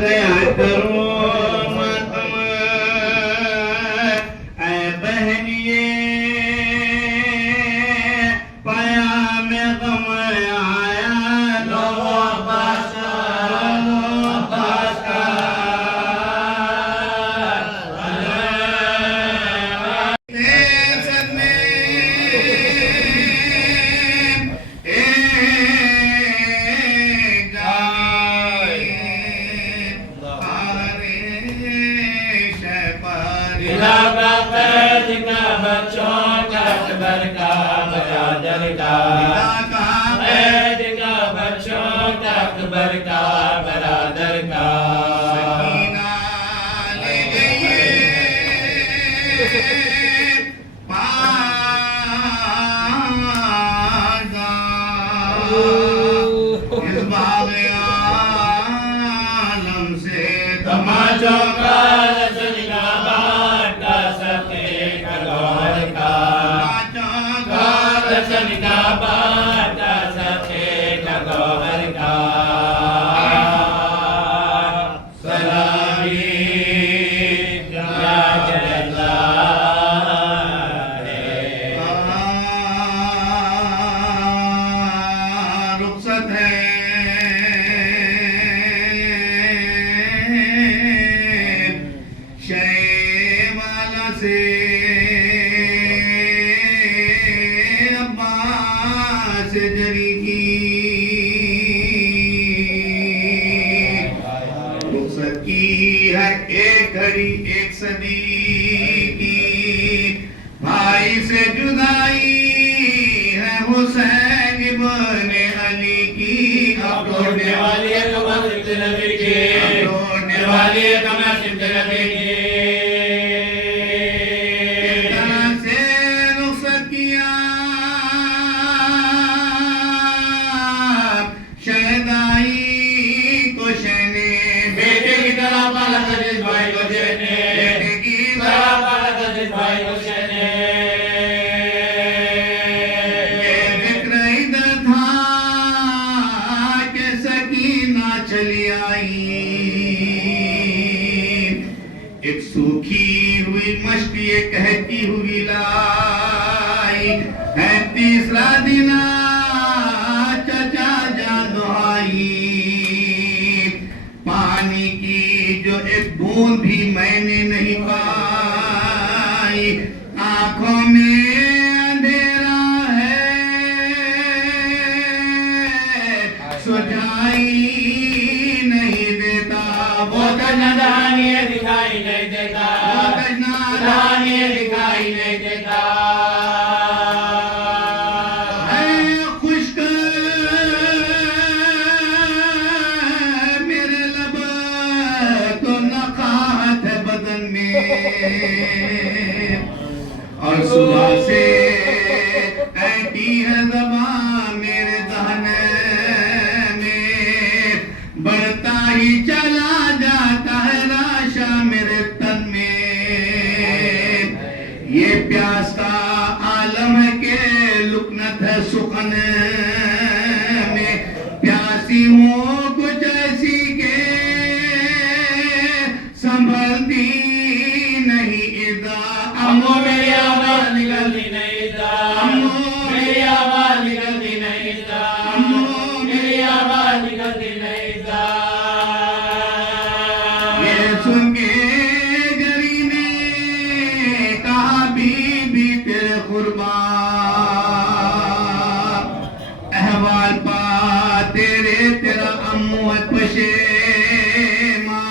گیا کروں ماتم اے بہنیے پیام غم آیا لو عباس کا ایک گھڑی ایک صدی کی بھائی سے جدائی ہے حسین ابن علی کی اب رونے والی ہے کمر سمت نبی کی اب رونے والی ہے کمر سمت نبی کی اس طرح سے رخصت کیا شہدائی کو شہنے بیٹے کی طرح پالا تھا جس بھائی کو شہنے بیٹے کی طرح پالا تھا جس بھائی کو شہنے یہ فکر ادھر تھا کہ سکینہ چلی آئی ایک سوکھی ہوئی مشک یہ کہتی ہوئی لائی ہے تیسرا دن چچا جان دعائی پانی کی جو ایک بوند بھی میں نے نہیں پائی آنکھوں میں اندھیرا ہے سجائی نہیں دیتا وہ کجنا دہانی دکھائی نہیں دیتا وہ کجنا دہانی دکھائی نہیں دیتا اور صبح سے ایٹی ہے زبان میرے دہن میں بڑھتا ہی چلا جاتا ہے راشا میرے تن میں یہ پیاس کا عالم ہے کہ لکنت ہے سخن میں پیاسی ہوں کچھ ایسی کہ سنبھلتی امو میری آواز نکلتی نہیں تھا امو میری آواز نکلتی نہیں تھا امو میری آواز نکلتی نہیں تھا یہ سن کے گری نے کہا بی بی تیرے قربان احوال پا تیرا امو ہے پشیما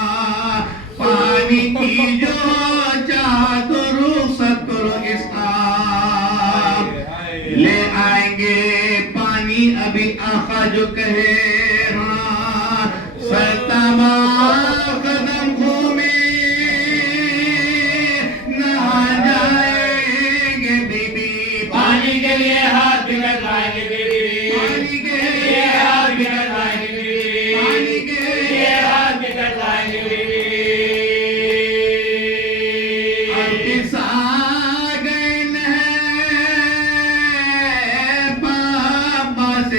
پانی کی جو چاہ تو لے آئیں گے پانی ابھی آقا جو کہے ہاں سرتابا قدم گھومے نہا جائیں گے بی بی پانی کے لیے ہاتھ بگڑ لائیں گے بی بی پانی کے لیے ہاتھ بگڑ لائیں گے بی بی پانی کے لیے ہاتھ بگڑ لائیں گے بی بی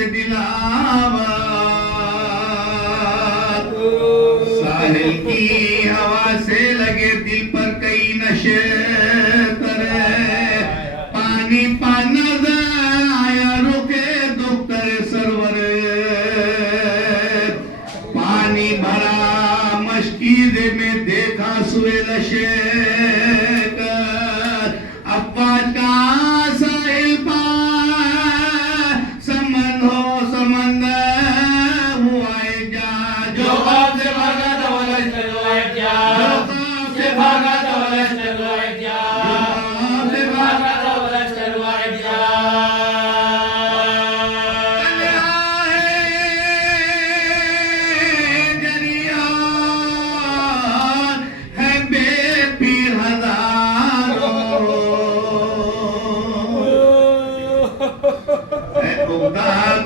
دلاوا ساحل کی ہوا سے لگے دل پر کئی نشے ترے پانی پا نظر آیا رکے دختر سرور پانی بھرا مشکیزے میں دیکھا سوئے لشے افواج کا ساحل پار سمن ہو سمندر ہوا جا جو خواب سے بھاگا تھا وہ لشکر ہوا جا جو خواب سے بھاگا تھا وہ لشکر ہوا جا جو خواب سے بھاگا تھا وہ لشکر ہوا جا جریان ہے بے پیر ہزاروں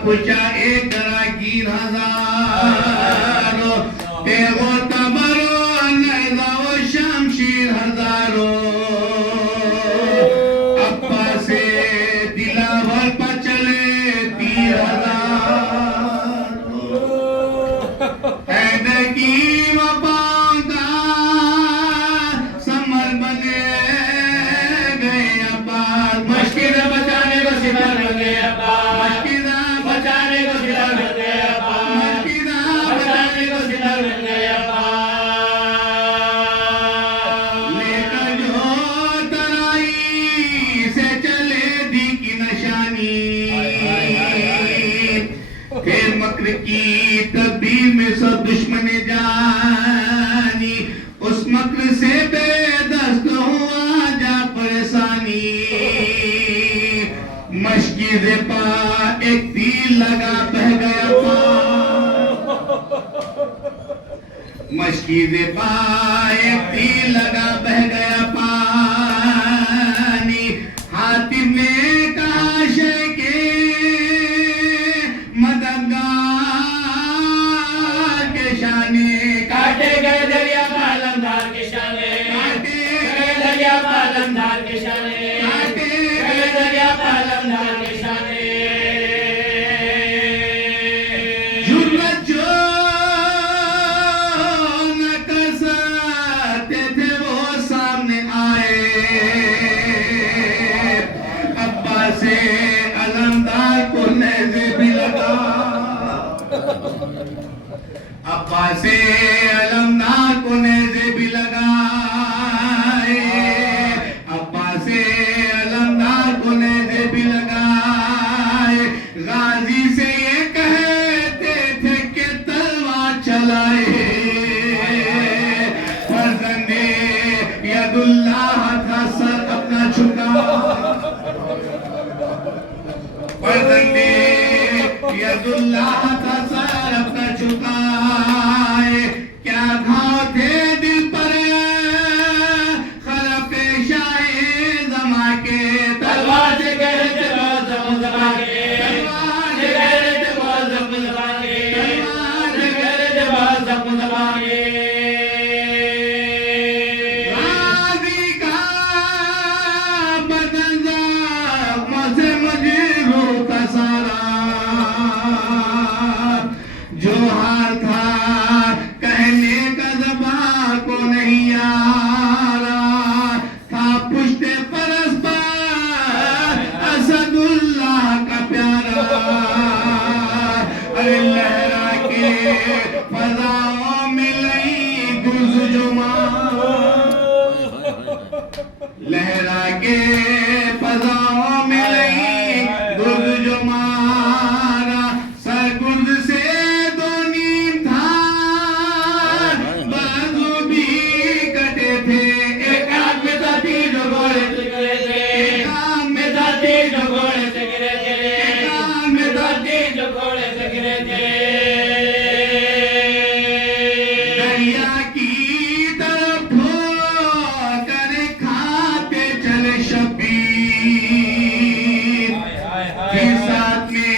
کچا ایک راگیر ہزاروں تیغ و تبرو نیزہ و شمشیر ہزاروں اپا سے دلاور پچلے تیر ہزاروں حیدر کی وفاقہ سمر بنے گئے اپاس مشکل بچانے کو سپر بنے اپاس بچانے کو سلر بن گئے اپاس بچانے کو سلر بن گئے اپاس لے کر جو ترائی سے چلے دی کی نشانی پھر مکر کی تدبیر میں سب دشمن جانی اس مکر سے بے دست ہوا جا پریشانی مشکیز پا ایک تیر لگا بہ گیا مشکیز پا ایک تیر لگا بہ گیا پانی حاتم نے کہا کے مددگار کے شانے کاٹے گئے دریا پالمدار کے شانے کاٹے گئے دریا پالمدار کے شانے کاٹے گئے دریا پالمدار کے شانے جرت جو نہ کر سکتے تھے وہ سامنے آئے ابا سے علمدار کو نیزے بھی لگا ابا سے علمدار کو نیزے بھی لگائے ابا سے علمدار کو نیزے بھی لگائے غازی سے یہ کہتے تھے کہ تلوار چلائے فرزند ید اللہ کا سر اپنا جھکا فرزند ید اللہ کا سر اپنا جھکائے کیا گھاؤ تھے دل پر خلف شاہ زماں کے تلوار سے کہہ رہے تھے بہت زخم زباں کے تلوار سے کہہ رہے تھے بہت زخم زباں کے تلوار سے کہہ رہے تھے بہت زخم زباں کے غازی کا بدن زخم سے مجروح کا سارا جو حال تھا کہنے کا زباں کو نہیں آ رہا تھا پشت فرس پر اسد اللہ کا پیارا ارے لہرا کے فضاؤں میں لئی گرز جمع لہرا کے فضاؤں میں لئی گرز جمارا سر گرز سے دو نیم تھا بازو بھی کٹے تھے ایک آنکھ میں تھا تیر جو گھوڑے سے گرے تھے ایک آنکھ میں تھا تیر جو گھوڑے سے گرے تھے ایک آنکھ میں تھا تیر جو گھوڑے سے گرے تھے دریا کی طرف ہو کر کھاتے چلے شبیر پھر ساتھ میں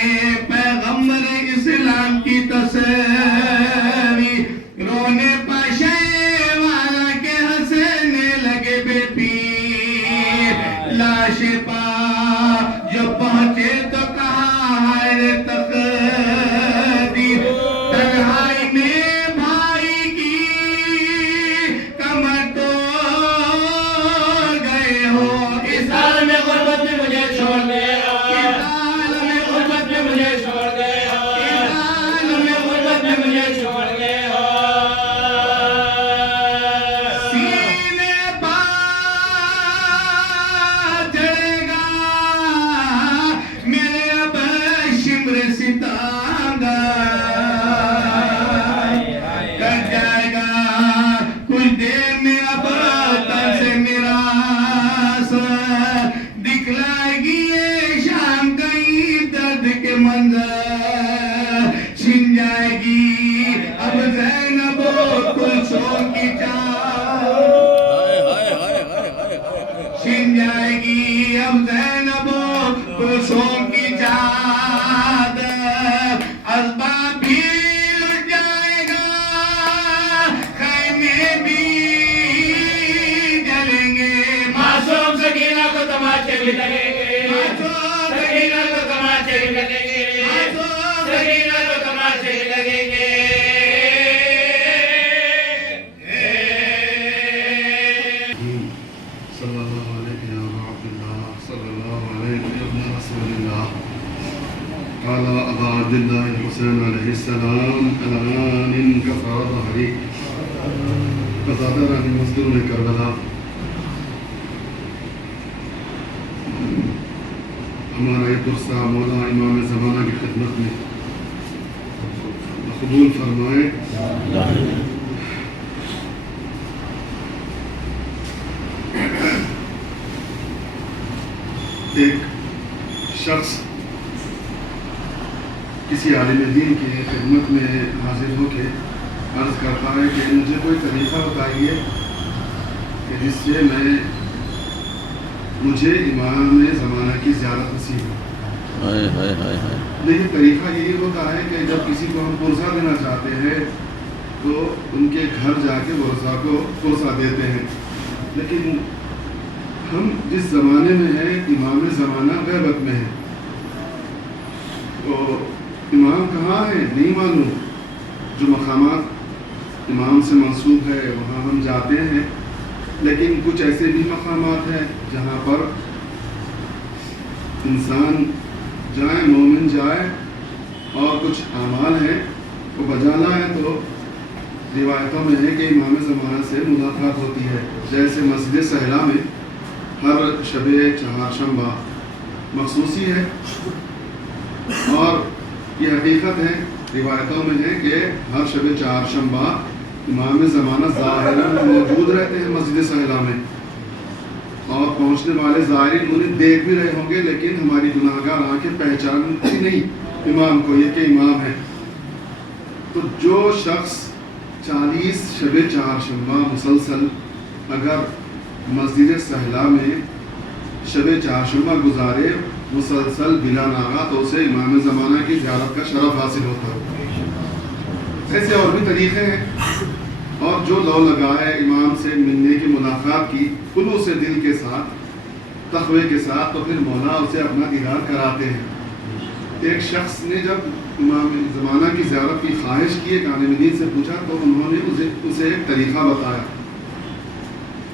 پیغمبر اسلام کی تصویر رونے پاشے والا کے ہنسنے لگے بے پیر لاش پا جو پہنچے تو کہا ہائے تقدیر تنہائی میں بھائی کی کچھ دیر میں اب تن سے میراث دکھلائے گی یہ شام کہیں درد کے منظر چھن جائے گی اب زینب و کلثوم کی چاہت چھن جائے گی اب زینب و کلثوم کی چاہت اسباب بھی لٹ جائے گا خیمے بھی جلیں گے معصوم سکینہ کو تماچے بھی لگیں گے معصوم سکینہ کو تماچے بھی لگیں گے معصوم سکینہ کو تماچے بھی لگیں گے صلی اللہ علیہ یا عبداللہ صلی اللہ علیہ ابن رسول اللہ قال ابا عبداللہ الحسین علیہ السلام الان کفر ظہری فزادرانی مزدور کربلا. ہمارا یہ پرسہ مولا امام زمانہ کی خدمت میں قبول فرمائے. ایک شخص کسی عالم دین کی خدمت میں حاضر ہو کے عرض کرتا ہے کہ مجھے کوئی طریقہ بتائیے کہ جس سے مجھے امام زمانہ کی زیارت نصیب ہو. لیکن طریقہ یہی ہوتا ہے کہ جب کسی کو ہم پرسہ دینا چاہتے ہیں تو ان کے گھر جا کے ورثہ کو پرسہ دیتے ہیں. لیکن ہم جس زمانے میں ہیں امام زمانہ غیبت میں ہے تو امام کہاں ہے نہیں معلوم. جو مقامات امام سے منسوب ہے وہاں ہم جاتے ہیں لیکن کچھ ایسے بھی مقامات ہیں جہاں پر انسان جائے مومن جائے اور کچھ اعمال ہیں وہ بجا لائے تو روایتوں میں ہے کہ امام زمانہ سے ملاقات ہوتی ہے. جیسے مسجد سہلا میں ہر شب چہارشنبہ مخصوصی ہے اور یہ حقیقت ہے روایتوں میں ہے کہ ہر شب چہارشنبہ امام زمانہ ظاہراً موجود رہتے ہیں مسجد سہلا میں اور پہنچنے والے زائرین انہیں دیکھ بھی رہے ہوں گے لیکن ہماری گناہگار آنکھیں پہچانتی نہیں امام کو یہ کہ امام ہے. تو جو شخص 40 شب چہارشنبہ مسلسل اگر مسجد سہلا میں شب چہارشنبہ گزارے مسلسل بلا ناغہ تو اسے امام زمانہ کی زیارت کا شرف حاصل ہوتا ہے. ایسے اور بھی طریقے ہیں اور جو لو لگائے امام سے ملنے کی ملاقات کی خلوص دل کے ساتھ تقوی کے ساتھ تو پھر مولا اسے اپنا دیدار کراتے ہیں. ایک شخص نے جب امام زمانہ کی زیارت کی خواہش کی ایک عالم دین سے پوچھا تو انہوں نے اسے ایک طریقہ بتایا.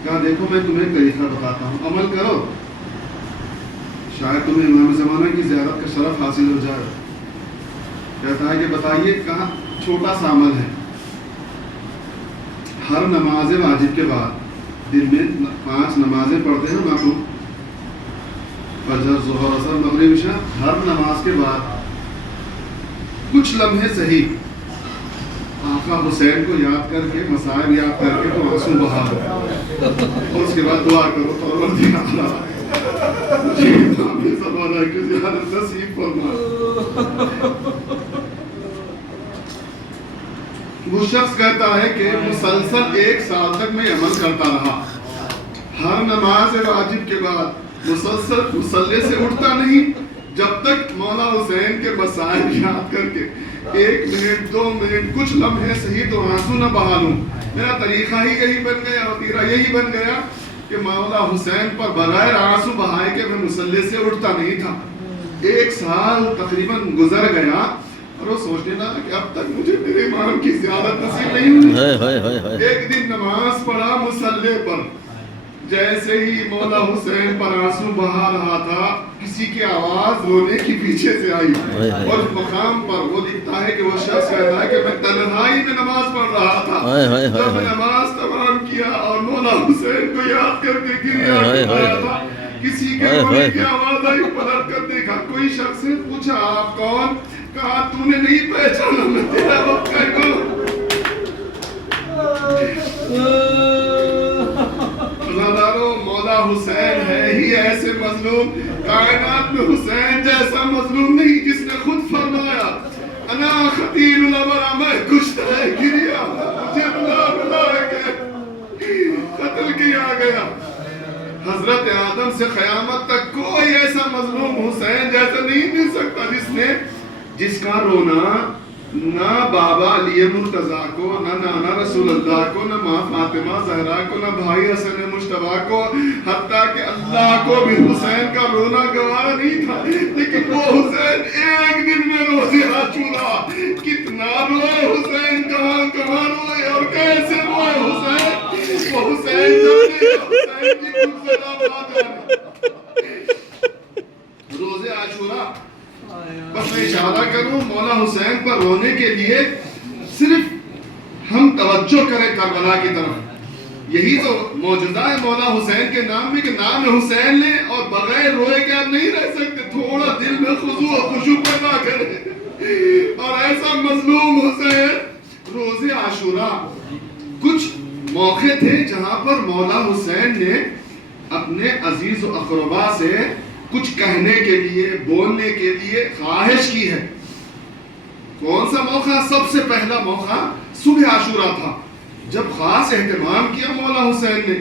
کہا دیکھو میں تمہیں ایک طریقہ بتاتا ہوں عمل کرو شاید تمہیں امام زمانہ کی زیارت کا شرف حاصل ہو جائے. کہتا ہے کہ بتائیے. کہاں چھوٹا سا عمل ہے. ہر نماز واجب کے بعد دن میں 5 نمازیں پڑھتے ہیں معلوم فجر ظہر عصر مغرب عشاء. ہر نماز کے بعد کچھ لمحے صحیح آقا حسین کو یاد کر کے مسائل یاد کر کے تو آنسو بہا دو اور اس کے بعد دعا کرو پروردگار مجھے امام زمانہ کی زیارت نصیب فرما. وہ شخص کہتا ہے کہ مسلسل 1 سال تک میں عمل کرتا رہا. ہر نماز واجب کے بعد مسلسل مصلی سے اٹھتا نہیں جب تک مولا حسین کے مسائل یاد کر کے 1 منٹ 2 منٹ کچھ لمحے صحیح تو آنسو نہ بہا لوں. میرا طریقہ ہی یہی بن گیا وطیرہ یہی بن گیا کہ مولا حسین پر بغیر آنسو بہائے کہ میں مصلی سے اٹھتا نہیں تھا. 1 سال تقریباً گزر گیا اور وہ سوچنے لگا کہ اب تک مجھے میرے امام کی زیارت نصیب نہیں ہوئی. ایک دن نماز پڑھا مصلی پر جیسے ہی مولا حسین پر آنسو بہا رہا تھا کسی کی آواز رونے کی پیچھے سے آئی اور مقام پر وہ لکھتا ہے کہ وہ شخص کہتا ہے کہ میں تنہائی میں نماز پڑھ رہا تھا. جب میں نماز تمام کیا اور مولا حسین کو یاد کر کے گریا کرا تھا کسی کے رونے کی آواز آئی. پلٹ کر دیکھا کوئی شخص نے پوچھا آپ کون؟ کہا تو نے نہیں پہچانا میں تیرا وقت کہوں. حسین ہے ہی ایسے مظلوم، کائنات میں حسین جیسا مظلوم نہیں، جس نے خود فرمایا انا خطیل الابرا، میں کشتا ہے گریا، مجھے بلا کے قتل کیا گیا۔ حضرت آدم سے قیامت تک کوئی ایسا مظلوم حسین جیسا نہیں مل سکتا، جس کا رونا نہ بابا علی مرتضیٰ کو، نہ نانا رسول اللہ کو، نہ ماں فاطمہ زہرا کو، نہ بھائی حسن مجتبیٰ کو، حتیٰ کہ اللہ کو بھی حسین کا رونا گوارا نہیں تھا۔ لیکن وہ حسین ایک دن میں روزے عاشورا کتنا روئے، حسین کہاں کہاں روئے اور کیسے روئے حسین، وہ حسین جانے، حسین کی کچھ سلامات جانے۔ روزے عاشورا، بس میں اشارہ کروں مولا حسین پر رونے کے لیے، صرف ہم توجہ کریں کربلا کی طرف۔ یہی تو معجزہ ہے مولا حسین کے نام میں کہ نام حسین لیں اور بغیر روئے کے آپ نہیں رہ سکتے، تھوڑا دل میں خضوع و خشوع پیدا کریں۔ اور ایسا مظلوم حسین، روزے عاشورا کچھ موقع تھے جہاں پر مولا حسین نے اپنے عزیز و اقربا سے کچھ کہنے کے لیے، بولنے کے لیے خواہش کی ہے۔ کون سا موقع؟ سب سے پہلا موقع صبح عاشورا تھا، جب خاص اہتمام کیا مولا حسین نے۔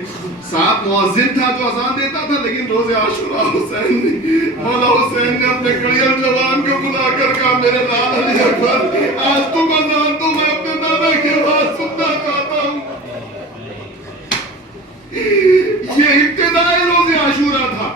ساتھ مؤذن تھا جو اذان دیتا تھا، لیکن روزے عاشورا حسین نے، مولا حسین نے اپنے کڑیل جوان کو بلا کر کہا میرے لال علی اکبر، آج تم اذان دو، میں اپنے دادا کی آواز سننا چاہتا ہوں۔ یہ ابتدائی روزے عاشورا تھا۔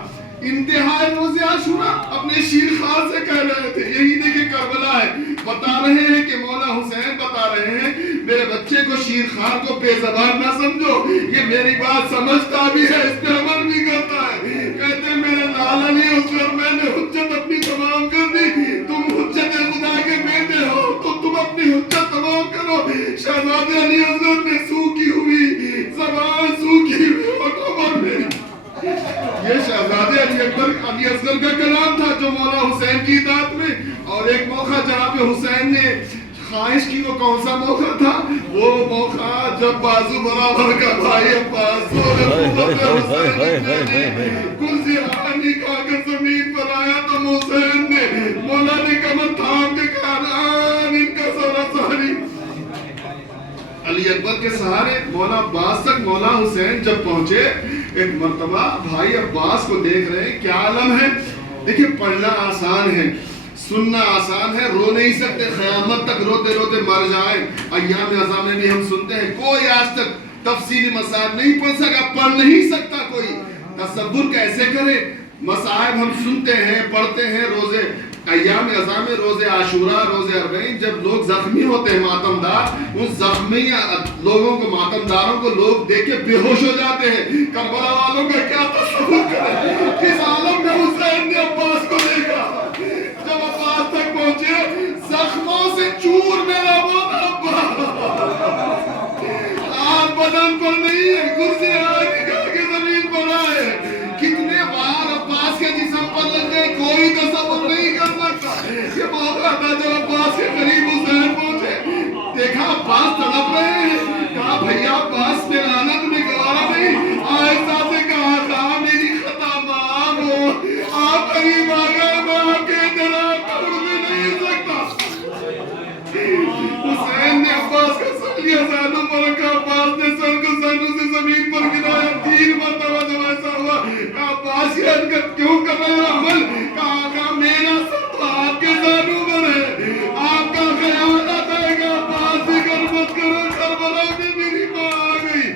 انتہائی روزے عاشورا اپنے شیر خان سے کہہ رہے تھے، یہی دیکھیں کربلا ہے، بتا رہے ہیں کہ مولا حسین بتا رہے ہیں میرے بچے کو، شیر خان کو بے زبان نہ سمجھو، یہ میری بات سمجھتا بھی ہے، اس پہ عمل بھی کرتا ہے۔ کہتے ہیں میرے لال علی اکبر، میں نے حجت اپنی تمام کر دی، تم حجت خدا کے بیٹے ہو تو تم اپنی حجت تمام کرو۔ شہزادے علی اصغر نے سوکھی ہوئی زبان، سوکھی ہوئی حکومت میں، یہ شہزادے علی اصغر کا کلام تھا جو مولا حسین کی اطاعت میں۔ اور ایک موقع جناب حسین نے خواہش کی، وہ کون سا موقع تھا؟ وہ موقع جب بازو برابر کا بھائی عباس کرسی آنی کھا کر زمین پر آیا تو حسین نے، مولا نے کمر تھام کے کہا ان کا سورا ساری علی اکبر کے سہارے مولا عباس تک مولا حسین جب پہنچے، ایک مرتبہ بھائی عباس کو دیکھ رہے ہیں، کیا عالم ہے۔ دیکھیں پڑھنا آسان ہے، سننا آسان ہے، رو نہیں سکتے، قیامت تک روتے روتے مر جائیں۔ ایام اعزاں میں بھی ہم سنتے ہیں، کوئی آج تک تفصیلی مصائب نہیں پڑھ سکا، پڑھ نہیں سکتا کوئی، تصور کیسے کرے۔ مصائب ہم سنتے ہیں، پڑھتے ہیں، روزے ایام اعزاں میں، روزے عاشورا، روزے اربعین، جب لوگ زخمی ہوتے ہیں ماتمدار، ان زخمی لوگوں کو، ماتمداروں کو لوگ دیکھ کے بے ہوش ہو جاتے ہیں۔ کربلا والوں کا کیا تصور کریں، کس عالم میں حسین نے عباس کو دیکھا۔ جب عباس تک پہنچے، زخموں سے چور میرا مولا عباس، آج بدن پر نہیں ہے، کرسی نکال کے زمین پر آئے، کتنے بار عباس کے جسم پر لگ گئے، کوئی تصور نہیں کر سکتا۔ یہ موقع تھا جب عباس کے قریب حسین پہنچے، دیکھا عباس تڑپ رہے ہیں، کہا بھیا عباس میرا آنا تمہیں گوارا نہیں، آہستہ سے کہا تھا میری خطا معاف ہو، آپ قریب آ گئے، میں آپ کے جناب کا اڑ بھی نہیں سکتا۔ حسین نے عباس کا سر لیا، سینوں پر رکھا، عباس نے سر کو سینوں سے زمین پر گرایا، 3 مرتبہ جب ایسا ہوا، کہا عباس یہ حرکت کیوں کر رہے ہو عمل؟ کہا میرا سر تو آپ کے سینوں پر ہے، آپ کا خیال آتا ہے کہ عباس بھی کر مت کرو، کربلا میں میری ماں آ گئی۔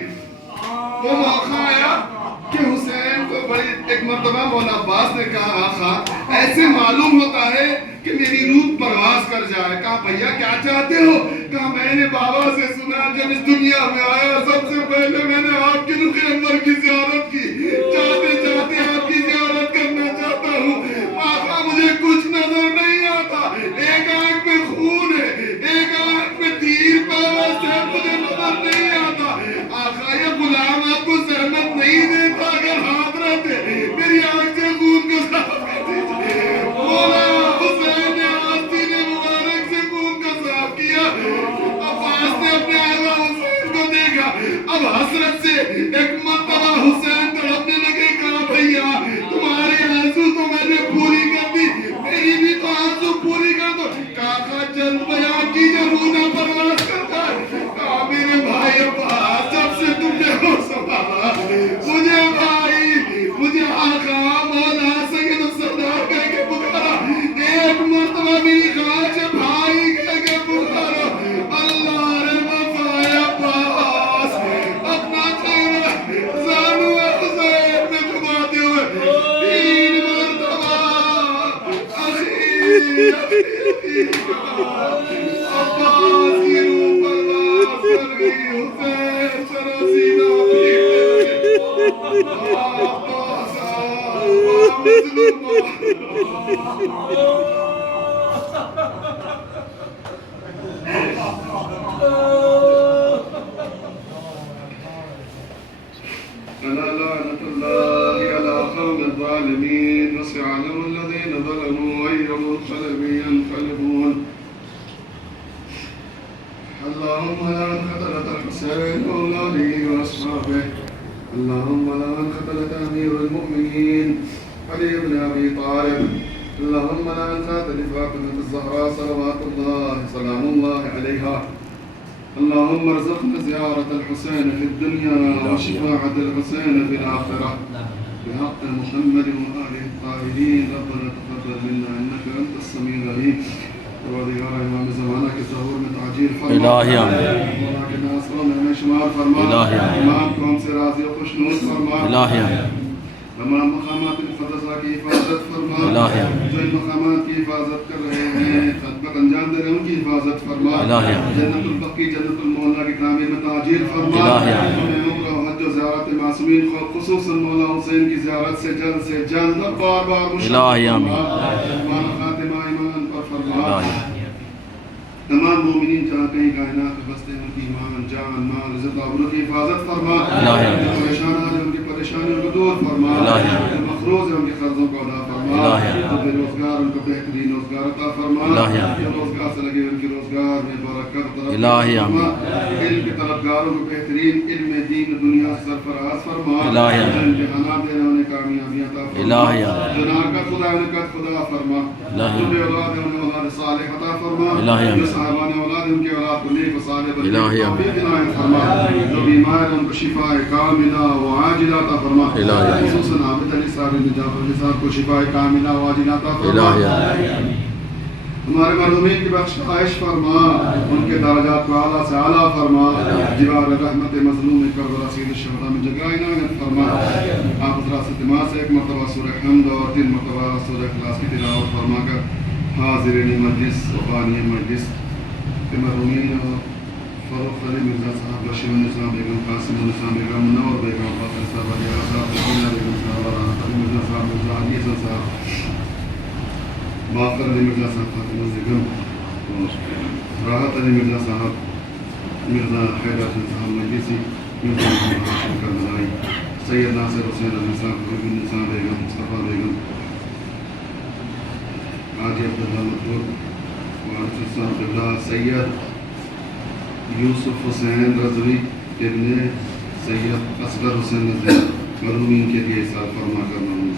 وہ موقع آیا کہ حسین کو بڑی ایک مرتبہ مولا عباس نے کہا آقا ایسے معلوم ہوتا ہے کہ میری روح پرواز کر جائے۔ کہا بھیا کیا چاہتے ہو؟ کہا میں نے بابا سے سنا جب اس دنیا میں آیا سب سے پہلے میں نے آپ کی رخ انور کی زیارت کی، چاہتے چاہتے آپ کی زیارت کرنا چاہتا ہوں۔ آقا مجھے کچھ نظر نہیں آتا، ایک آنکھ میں خون ہے، ایک آنکھ میں تیر پیوست ہے، مجھے نظر نہیں آتا۔ آقا یہ غلام آپ کو زحمت نہیں دیتا، اگر ہاتھ رہتے میری آنکھ سے خون کو صاف کر دیجیے۔ مولا حسین نے آستین مبارک سے خون کو صاف کیا۔ عباس نے اپنے آقا حسین کو دیکھا، اب حسرت سے ایک مرتبہ حسین تڑپنے لگے، کہا عباس کی روح پرواز کر گئی حسین ذرا سینہ دیکھتے رہے عباس مظلوم ألا لعنة الله على قوم الظالمين وسيعلم الذين ظلموا أي منقلب ينقلبون اللهم لعن قتلة الحسين وأولاده وأصحابه اللهم لعن قتلة أمير المؤمنين علي بن أبي طالب اللهم لعن قاتل فاطمة الزهراء صلوات الله سلام الله عليها اللهم ارزقنا زيارة الحسين في الدنيا وشفاعة الحسين في الآخرة بحق محمد وآله الطاهرين ربنا تقبل منا إنك أنت السميع العليم وذكر إمام زمانہ کے ظہور میں تعجیل فرما الہی آمین مولا کے ناصروں میں ہمیں شمار فرما الہی آمین امام قوم سے راضی و خوشنود فرما الہی آمین تمام مقامات الفضل کی حفاظت فرما الہی آمین جو ان مقامات کی حفاظت کر رہے ہیں خدمت انجام دے رہے ہیں ان کی حفاظت فرما الہی آمین جنت البقی جنت المولا کی تعمیر میں تعجیل فرما الہی آمین ہمیں عمرہ و حج و زیارت معصومین خصوصاً مولا حسین کی زیارت سے جلد بار بار مشرف الہی آمین ہمارا خاتمہ ایمان پر فرما الہی تمام مومنین جہاں کہیں کائنات میں بستے ہیں ان کی ایمان جان مال عزت آبرو کی حفاظت فرما الہی آمین جو پریشان ہیں ان کی پریشانیوں کو دور فرما الہی آمین جو مخروض ہیں ان کے قرضوں کو ادا فرما الہی آمین جو بے روزگار ان کو بہترین روزگار عطا فرما الہی آمین جو روزگار سے لگے ان کے روزگار میں برکت طرف الہی آمین علم کے طلبگاروں کو بہترین علم دین دنیا سے سرفراز فرما الہی آمین جو امتحانات دے رہے ہیں انہیں کامیابی عطا فرما الہی آمین جو ناکت خدا انہیں قد خدا فرما الہی جو بے آمین اولاد ہیں انہیں اولاد صالح عطا فرما الہی آمین جو صاحبان اولاد ان کے اولاد کو نیک و صالح بننے الہی کی آمین توفیق عنایت فرما جو بیمار ہیں ان کو شفاء کاملہ و عاجلہ عطا فرما الہی آمین خصوصاً عابد علی صاحب بن جعفر علی صاحب کو شفاء کاملہ و عاجلہ عطا فرما الہی آمین ہمارے مرحومین کی بخشائش فرما ان کے درجات کو اعلیٰ سے اعلیٰ فرما جوار رحمت مظلوم کربلا سید الشہداء میں جگہ عنایت فرما آپ حضرات سے دماغ سے ایک مرتبہ سورہ حمد اور 3 مرتبہ سورہ اخلاص کی تلاوت فرما کر حاضرین مجلس و بانی مجلس کے مرحومین اور فاروق علی مرزا صاحب بشیر النساء بیگم قاسم النساء بیگم منور بیگم فاطر صاحب علی صاحب بکینا بیگم صاحب علی مرزا صاحب مرزا علی حسن صاحب باقر علی مرزا صاحب فاطمہ بیگم راحت علی مرزا صاحب مرزا خیر حسن صاحب مجلسی مرزا محمد حاشم کربلائی سید ناصر حسین علی صاحب حبیب النساء بیگم مصطفیٰ بیگم حاجی عبداللہ مطلوب وارث صاحب قبلہ سید یوسف حسین رضوی ابن سید اصغر حسین رضوی مرحومین کے لیے احسان فرما کرنا ہوں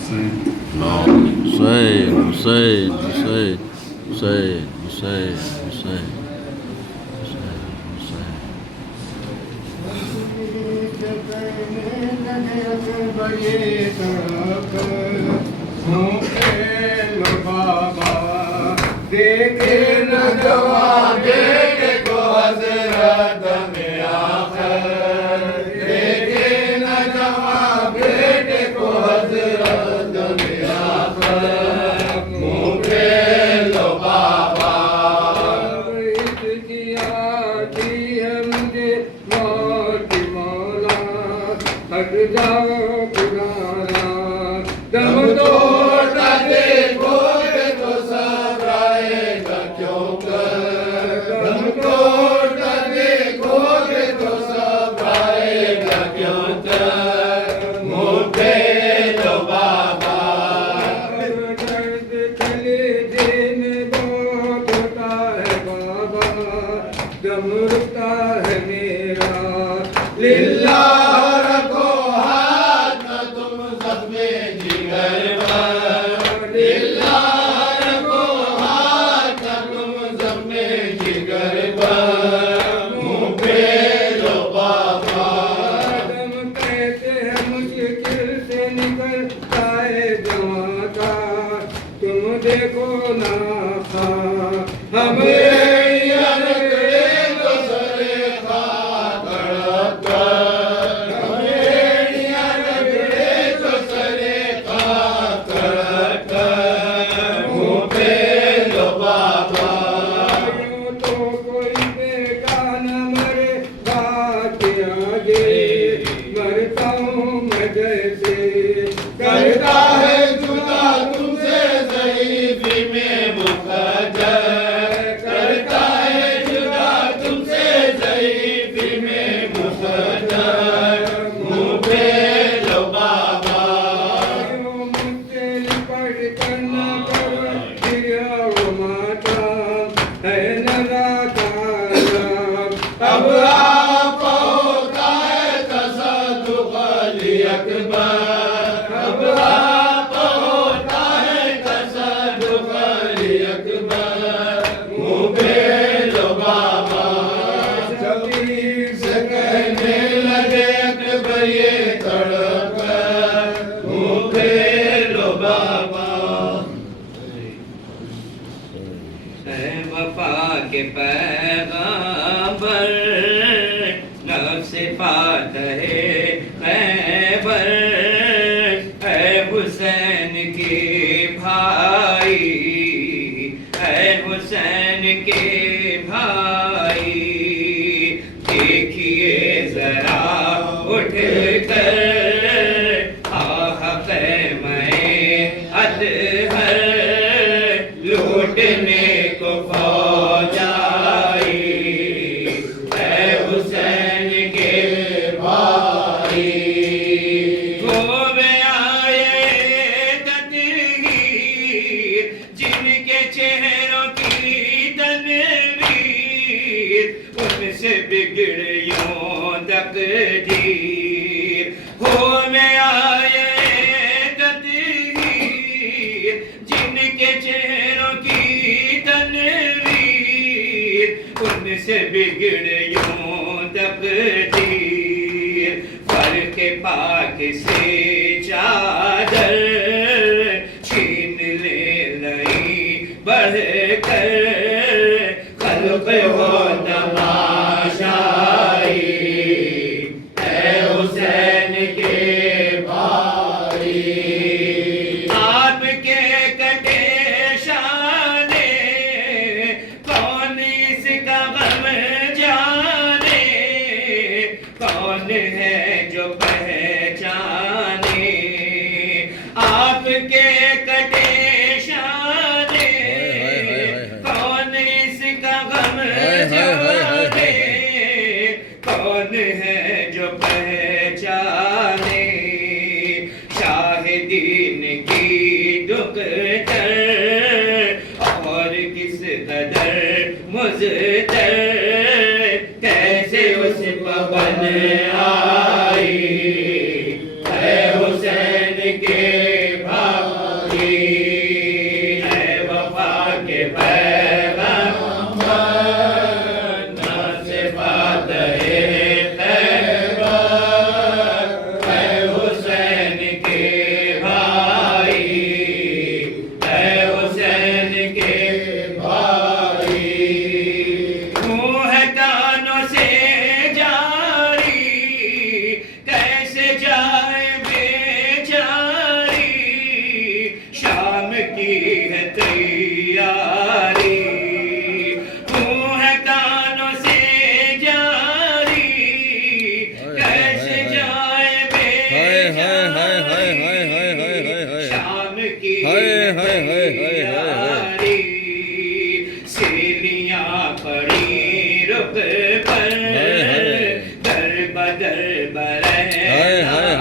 بسم اللہ حسین حسین حسین حسین حسین حسین رکھو ہاتھ تم زخم جگر پر ان سے بگڑ یوں تقدیر ہو میں آئے تدبیر جن کے چہروں کی تنویر ان سے بگڑ یوں تقدیر فرق پاک سے چادر چھین لے نئی بڑھ کر خلق ہو تماشائی اے حسین کے بھائی آپ کے کٹے شانے کون اس کا غم جانے کون ہے جو پہچانے آپ کے کٹے شانے کون اس کا غم جانے کون ہے جو پہچانے شاہدین کی دکتر اور کس قدر مزدر کیسے اس پون آئی اے حسین کے بھائی اے وفا کے پیغمبر ناصفات خیبر اے حسین کے بھائی اے حسین کے بھائی منہ ہے کانوں سے جاری کیسے جائے بیچاری شام کی ہے تیاری منہ ہے کانوں سے جاری کیسے جائے بیچاری شام کی ہے تیاری سیلیاں پڑی رخ پر در بدر برہ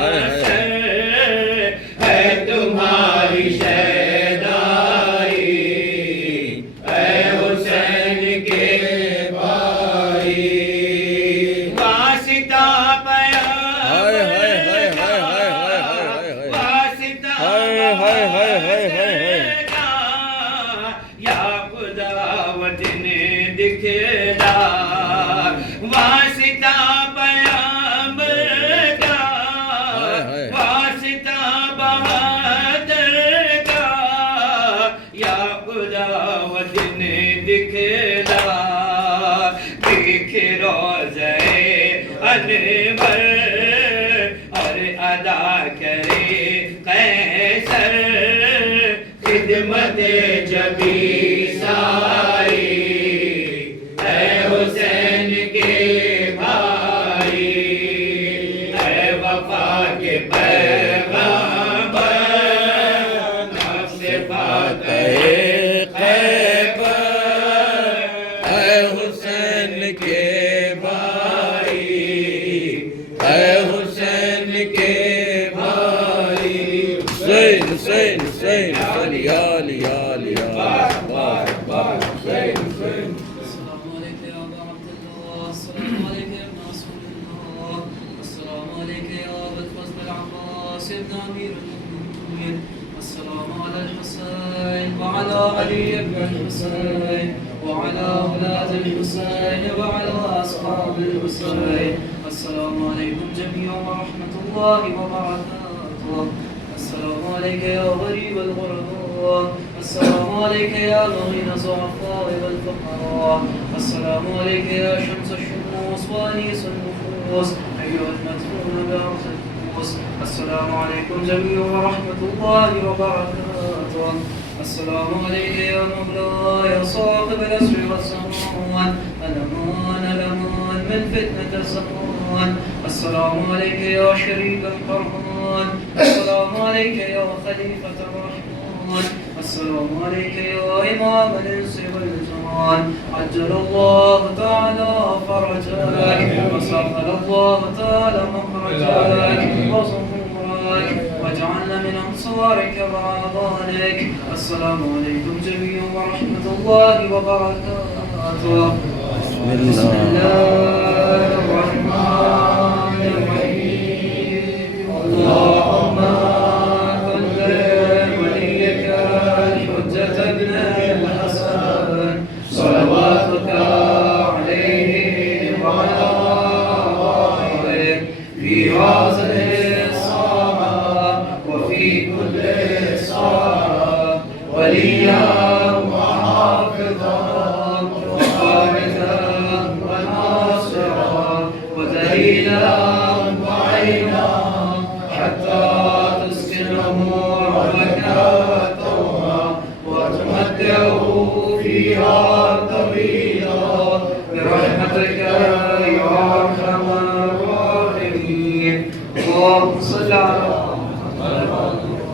اثر ہے تمہاری شیدائی اے حسین کے بھائی واسطہ واسطہ یا خدا وطن دکھلا واسطہ پیغمبر کا واسطہ بہادر کا یا خدا وطن دکھلا دیکھ روضہ انور اور ادا کرے قیصر خدمت جبی ساری اے حسین کے بھائی اے وفا کے پیغمبر ناصفات خیبر اے حسین کے بھائی اے حسین کے بھائی حسین حسین حسین علی علی علی حسین حسین السلام عليك يا أبا عبد الله السلام عليك يا ابن رسول الله السلام عليك يا أبا الفضل العباس ابن أمير المؤمنين السلام على الحسين وعلى علي بن الحسين وعلى أولاد الحسين وعلى أصحاب الحسين السلام عليكم جميعا ورحمة الله وبركاته السلام عليك يا غريب الغرباء السلام عليك يا مغين الضعفاء والفقراء السلام عليك يا شمس الشموس وأنيس النفوس أيها المدفون بأرض الكوس السلام عليكم جميعا ورحمة الله وبركاته السلام عليك يا مولاي يا صاحب الأسر والزمان الأمان الأمان من فتنة الزمان السلام عليك يا شريك القرآن السلام عليك يا خليفة الرحمن السلام عليك يا إمام الإنس والجان عجل الله تعالى فرجك وسهل الله تعالى مخرجك وظهورك واجعلنا من أنصارك وأعوانك السلام عليكم جميعا ورحمة الله وبركاته بسم الله الرحمن الرحيم اللهم كن وليك الحجة ابن الحسن صلواتك عليه وعلى آله في هذه الساعة وفي كل ساعة وليا وحافظا وقائدا وناصرا ودليلا وعينا حتى تسكنه رحمك وتوبة وتمتعه فيها طويلا برحمتك يا أرحم الراحمين اللهم صل على محمد